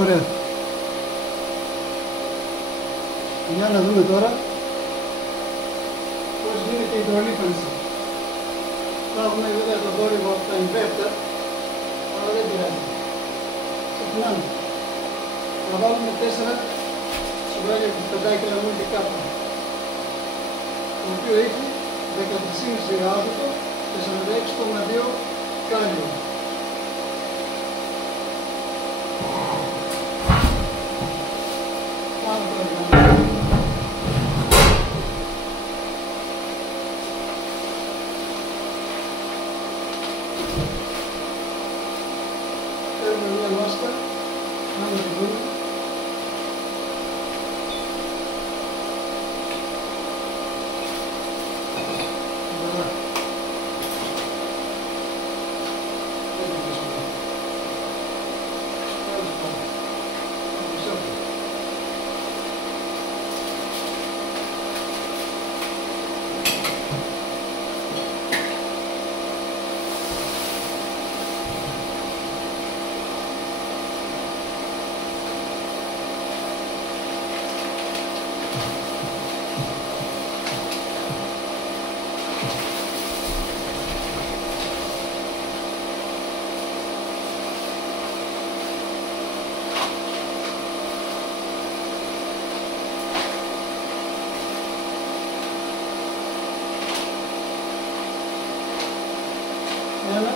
Ωραία. Για να δούμε τώρα πώς γίνεται η υδρολίπανση. Θα έχουμε βέβαια το δόρυβο από τα inverter, αλλά δεν πειράζει. Ξεκινάμε. Θα βάλουμε 4 σιγουράκια κουταντάκια multi-capa, το οποίο έχει 13,5 άδωτο και 46,2 κάλιο. Πάμε τώρα. Παίρνουμε μια μάσκα, να τη δούμε. Ένα.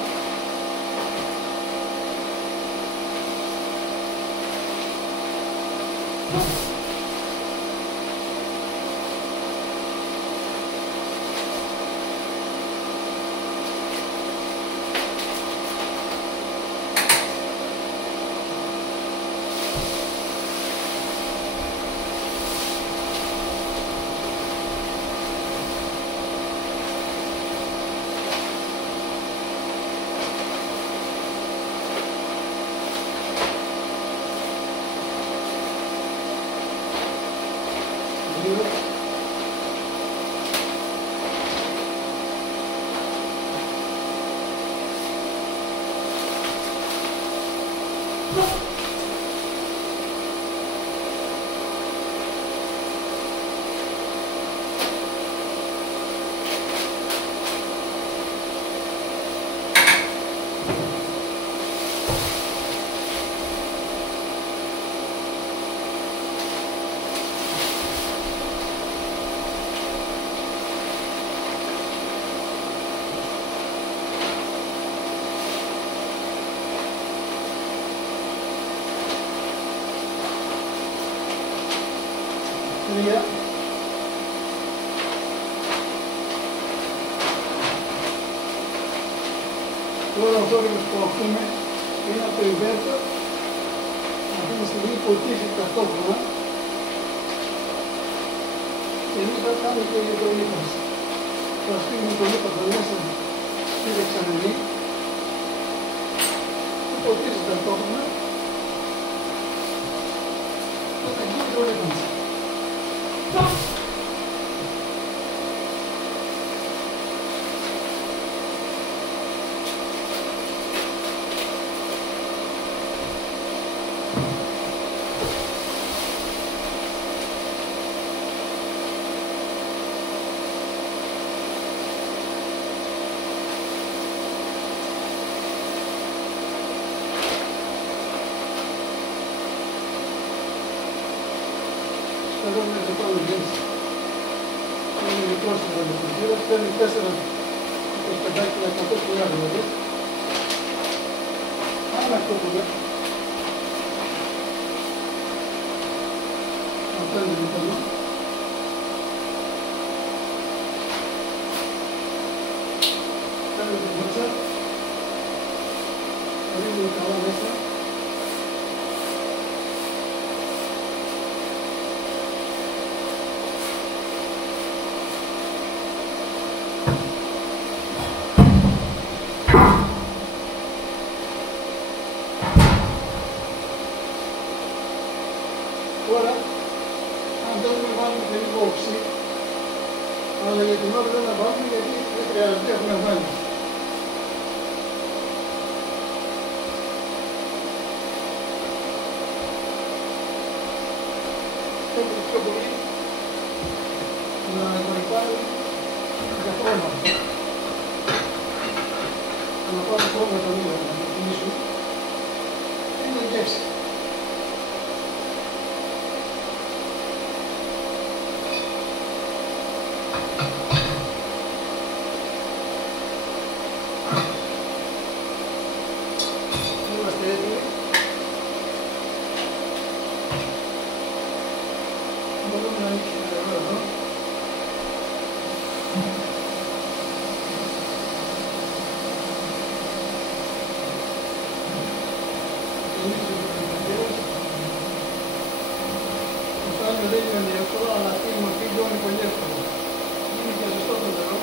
Τρία. Τώρα ο δόρυβος που ακούμε είναι από το inverter. Αυτή τη στιγμή ποτίζει ταυτόχρονα και εμείς θα κάνουμε και η υδρολίπανση. Θα στείλουμε το λίπανο μέσα στη δεξαμενή και ποτίζει ταυτόχρονα και θα γίνει η υδρολίπανση. Εδώ μέχρι πάνω βγαίνει. Είναι μικρός ο δρομοκριτήρας, παίρνει 4 25 100 χιλιάδες δηλαδή. Αν αυτό που λέει. Αυτό είναι το θέμα. Παίρνει την μάτσα. Ρίχνει καλά μέσα. Τώρα, αν θέλουμε να βάλουμε και λίγο οξύ, αλλά για την ώρα δεν θα βάλουμε γιατί δεν χρειάζεται, έχουμε βάλει. πιο πολύ να υπάρχει για χρώμα. Να πάρω χρώμα το λίγο, να το κινήσουμε. Είναι γεύση. Είμαστε έτοιμοι. Μπορούμε να ανοίξουμε το νερό εδώ. Δεν είναι εύκολο, αλλά αυτή η μορφή είναι πολύ εύκολο. Είναι και ζεστό το νερό.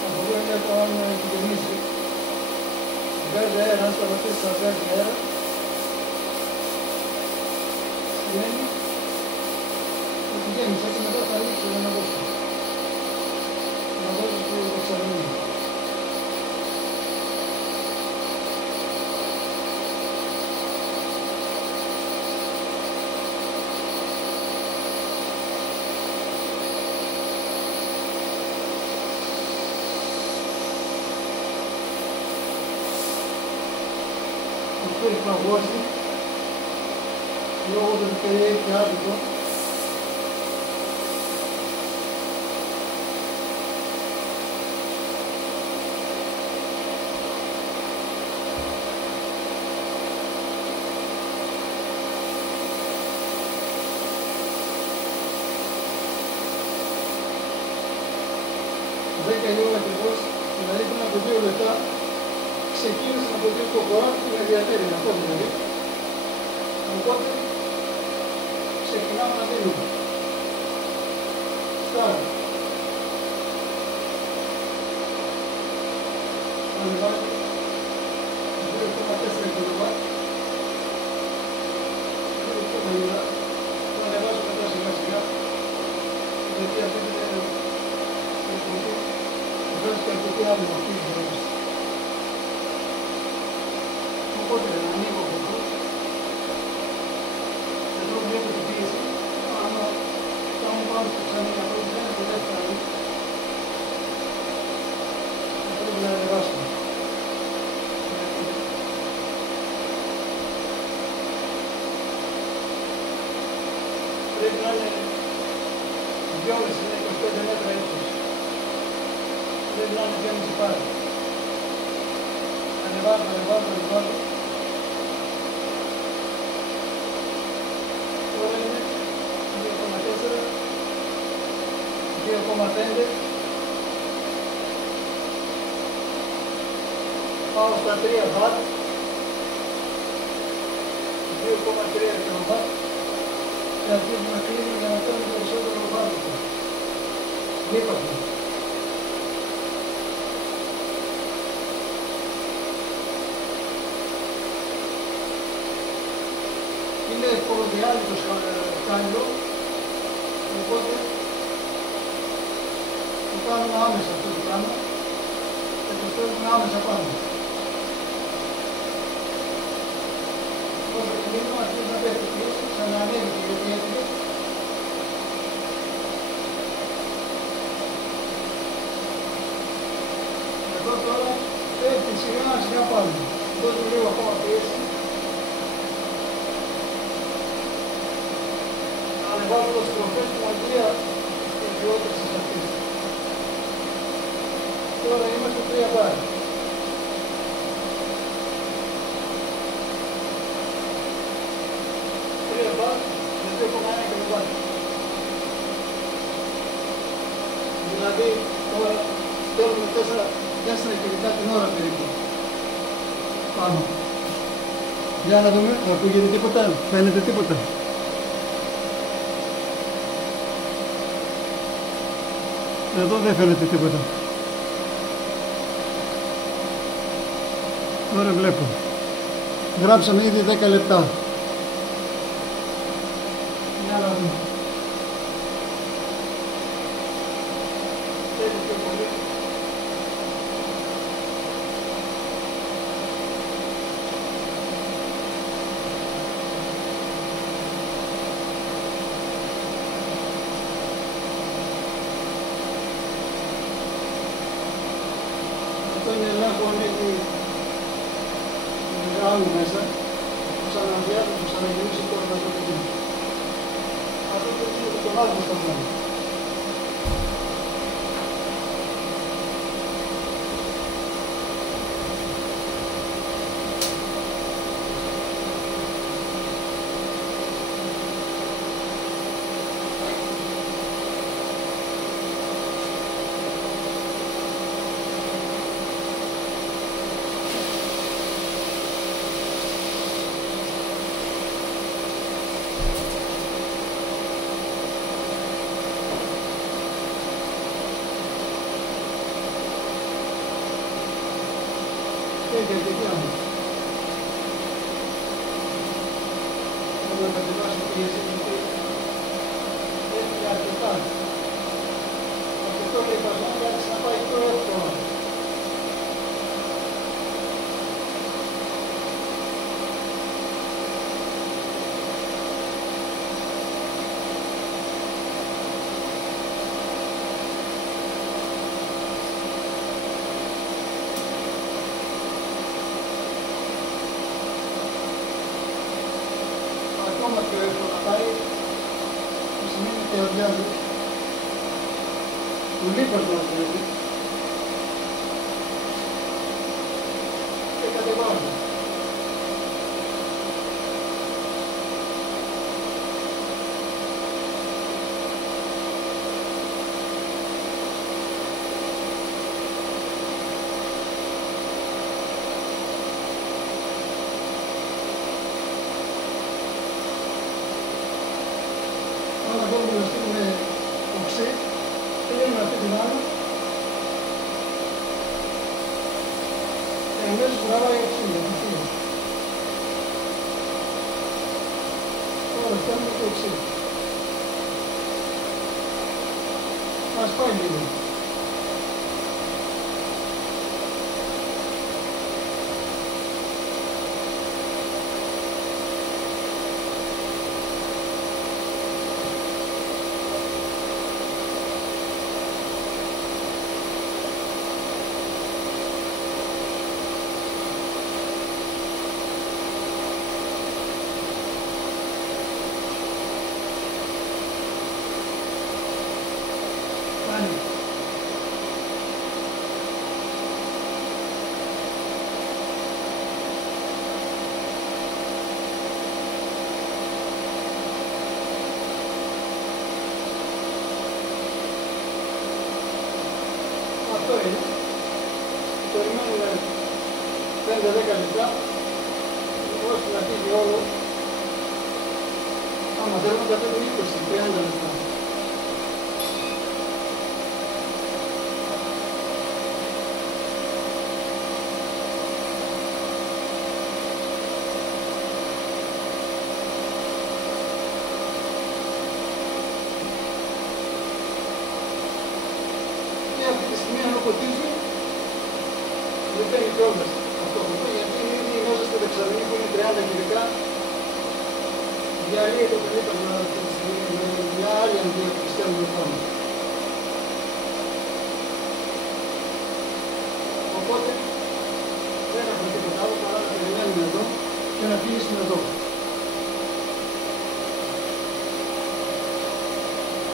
Θα μπορούμε να το γεμίσει. Βγάζει αέρα, αν σταματήσει θα βγάζει αέρα. Σημαίνει ότι γέμισε και μετά θα ρίξει να δώσει. Να δώσει το εξαμήνιο. Αυτό έχει παγώσει. Λόγω του ότι έχει άδικο. Δέκα λίγο ακριβώς, δηλαδή πριν από 2 λεπτά ξεκίνησε να ποτίζει το χωράφι και να διατέρει αυτό δηλαδή. Οπότε ξεκινάμε να δίνουμε. Στάρ. Ανεβάζει 2,4 κιλοβάτ. 2,9. Το ανεβάζω μετά σιγά σιγά. Γιατί αυτή την εκπομπή βγάζει και αρκετή άλλη μορφή. Οπότε ανοίγω από εδώ. Εδώ βλέπω την πίεση. Άμα φτάνω πάνω στο ξανί αυτό δεν είναι το δεύτερο. Θα πρέπει να ανεβάσουμε. Πρέπει να είναι 2,5 με 25 μέτρα ύψος. Πρέπει να είναι 2,5 πάρει. Ανεβάζω. Τώρα είναι 2,4, 2,5. Πάω στα 3 βατ. 2,3 κιλοβάτ. Και αρχίζει να κλείνει για να κάνει περισσότερο βάρος. Δίπλα. Είναι εύκολο κάλιο, οπότε το κάνουμε άμεσα αυτό το πράγμα και το στέλνουμε άμεσα πάνω. Όσο κλείνω αρχίζει να πέφτει πίεση, ξαναανέβει και γιατί έφυγε. Εδώ τώρα πέφτει σιγά πάνω. Δώσουμε λίγο ακόμα πίεση. Ανεβάζω τις τροφές του μαγεία της ποιότητας αυτής. Τώρα είμαστε 3 μπάρ. 3 μπάρ με 2,1 κιλοβάτ. Δηλαδή τώρα στέλνουμε 4 κιλικά την ώρα περίπου. Πάνω. Για να δούμε, ακούγεται τίποτα, φαίνεται τίποτα. Εδώ δεν φαίνεται τίποτα. Τώρα βλέπω. Γράψαμε ήδη 10 λεπτά. κάνουμε μέσα, το ξαναδιάβει, το ξαναγυρίσει τώρα να το δούμε. Αυτό το γίνεται το βάλουμε στο πλάνο. Και τι άλλο. Θέλω να κατεβάσω και εσύ γιατί έφυγε αρκετά. Αυτό λέει παζόνια άρχισε να πάει πιο εύκολα. Ακόμα πιο εύκολα πάει, που σημαίνει και αδειάζει. Του λείπει το αδειάζει. Και κατεβάζει. Αν μπορούμε να στείλουμε οξύ, τελειώνουμε αυτή την άλλη και αμέσως τραβάει οξύ για την φύλλα. Τώρα στέλνουμε το οξύ. Ας πάει λίγο. Αυτό είναι. Περιμένουμε 5-10 λεπτά ώστε να φύγει όλο. Άμα θέλουμε θα πρέπει 20-30 λεπτά. Αυτή τη στιγμή αν ποτίζει, δεν παίρνει κιόλας αυτό γιατί είναι ήδη μέσα στο δεξαμενή που είναι 30 κιλικά. Διαλύει το περίπτωμα αυτή τη στιγμή με μια άλλη αντία που στέλνουμε πάνω. Οπότε δεν έχουμε τίποτα άλλο παρά να περιμένουμε εδώ και να κλείσουμε εδώ.